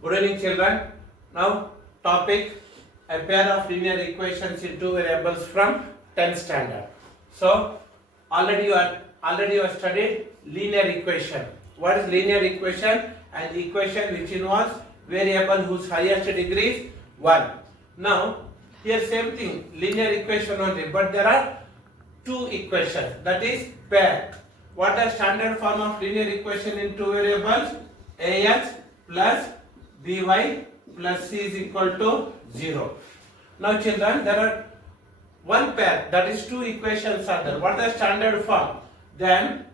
Good evening, children. Now, topic a pair of linear equations in two variables from 10th standard. So, already you have studied linear equation. What is linear equation? An equation which involves variable whose highest degree is 1. Now, here same thing, linear equation only, but there are two equations, that is pair. What is standard form of linear equation in two variables? Ax plus by plus c is equal to 0. Now children, there are one pair, that is two equations are there. What is the standard form? Then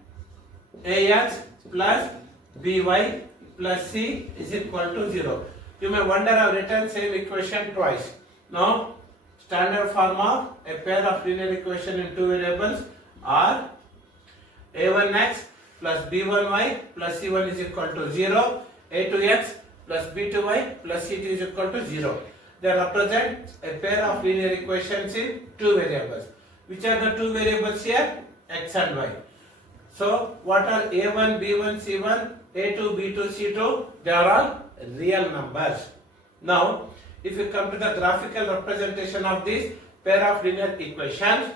ax plus by plus c is equal to 0. You may wonder I have written same equation twice. Now standard form of a pair of linear equation in two variables are a1x plus b1y plus c1 is equal to 0, a2x plus b2y plus c2 is equal to 0. They represent a pair of linear equations in two variables. Which are the two variables here? X and y. So what are a1, b1, c1, a2, b2, c2? They are all real numbers. Now if you come to the graphical representation of this pair of linear equations,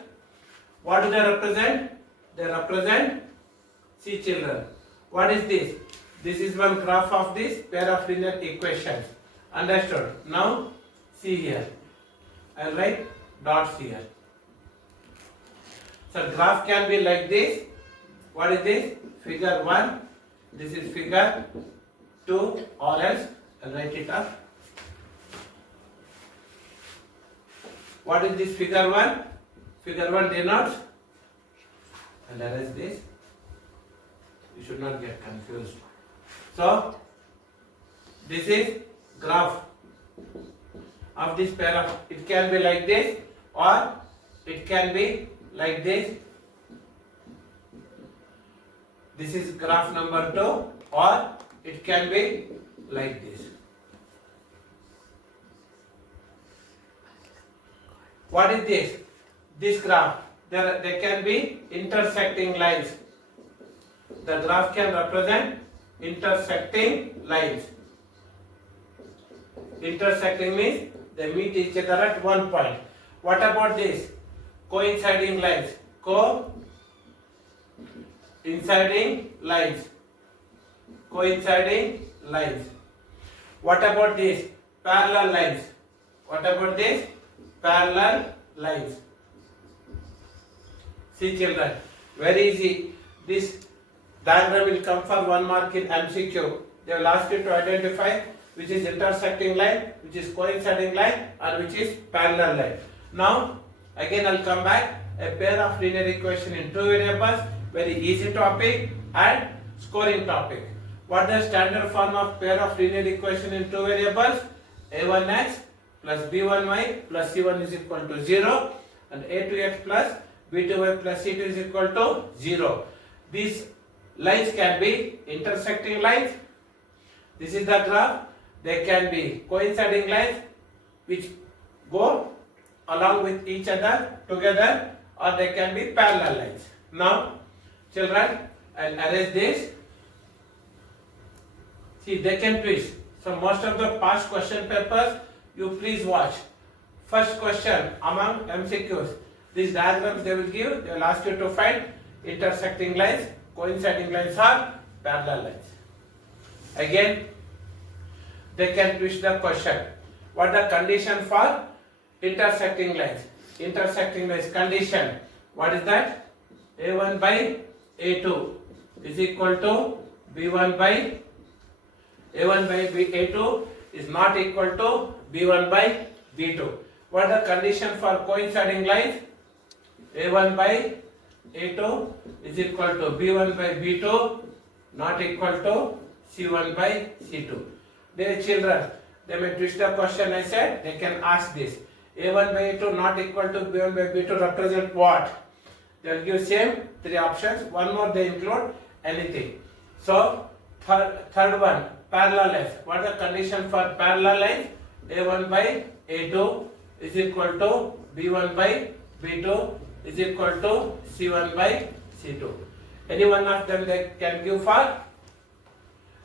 what do they represent? They represent, see children, what is this? This is one graph of this pair of linear equations. Understood? Now see here, I will write dots here. So graph can be like this. What is this? Figure 1. This is figure 2, or else I will write it up. What is this figure 1? Figure 1 denotes, and erase this. You should not get confused. So this is graph of this pair of, it can be like this or it can be like this. This is graph number 2, or it can be like this. What is this? This graph, there can be intersecting lines. The graph can represent intersecting lines. Intersecting means they meet each other at one point. What about this? Coinciding lines. Coinciding lines. Coinciding lines. What about this? Parallel lines. What about this? Parallel lines. See children, very easy. This diagram will come for 1 mark in MCQ. They will ask you to identify which is intersecting line, which is coinciding line, and which is parallel line. Now again I will come back, a pair of linear equation in two variables, very easy topic and scoring topic. What is the standard form of pair of linear equation in two variables? a1x plus b1y plus c1 is equal to 0, and a2x plus b2y plus c2 is equal to 0. These lines can be intersecting lines. This is the graph. They can be coinciding lines which go along with each other together, or they can be parallel lines. Now children, I'll erase this. See, they can twist. So most of the past question papers, you please watch. First question among MCQs, these diagrams they will give, they will ask you to find intersecting lines, coinciding lines, or parallel lines. Again, they can twist the question. What the condition for intersecting lines? Intersecting lines condition. What is that? A1 by A2 is equal to B1 by A1 by A2 is not equal to B1 by B2. What is the condition for coinciding lines? A1 by A2 is equal to B1 by B2 not equal to C1 by C2. Dear children, they may twist the question. I said they can ask this. A1 by A2 not equal to B1 by B2 represent what? They will give same three options. One more they include anything. So third one, parallel lines. What is the condition for parallel lines? A1 by A2 is equal to B1 by B2 is equal to C1 by C2. Any one of them they can give for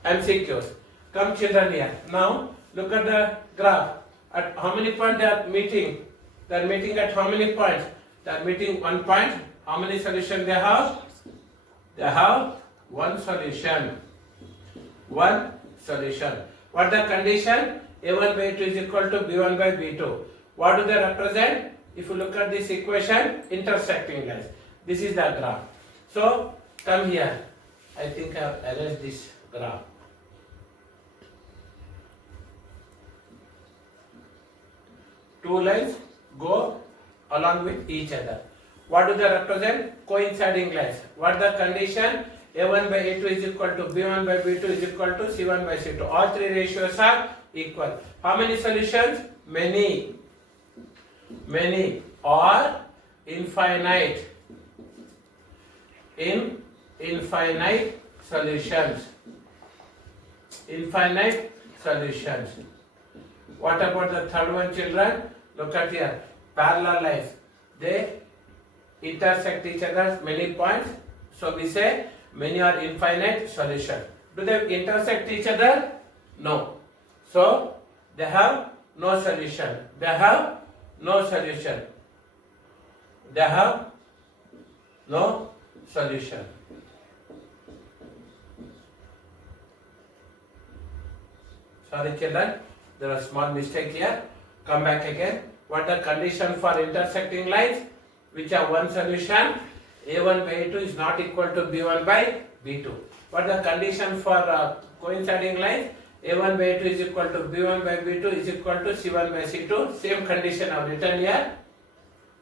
MCQs. Come children here. Now look at the graph. At how many points they are meeting? They are meeting at how many points? They are meeting 1 point. How many solutions they have? They have one solution. One solution. What the condition? A1 by 2 is equal to B1 by B2. What do they represent? If you look at this equation, intersecting lines. This is the graph. So come here. I think I have erased this graph. Two lines go along with each other. What do they represent? Coinciding lines. What the condition? A1 by A2 is equal to B1 by B2 is equal to C1 by C2. All three ratios are equal. How many solutions? Many. Many or infinite. Infinite solutions. Infinite solutions. What about the third one, children? Look at here. Parallel lines. They intersect each other many points. So we say many are infinite solutions. Do they intersect each other? No. So they have no solution. They have no solution. They have no solution. Sorry children, there is a small mistake here. Come back again. What the condition for intersecting lines which have one solution? A1 by A2 is not equal to B1 by B2. What the condition for coinciding lines? A1 by A2 is equal to B1 by B2 is equal to C1 by C2. Same condition I have written here.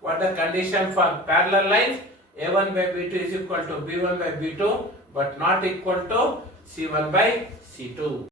What the condition for parallel lines? A1 by B2 is equal to B1 by B2 but not equal to C1 by C2.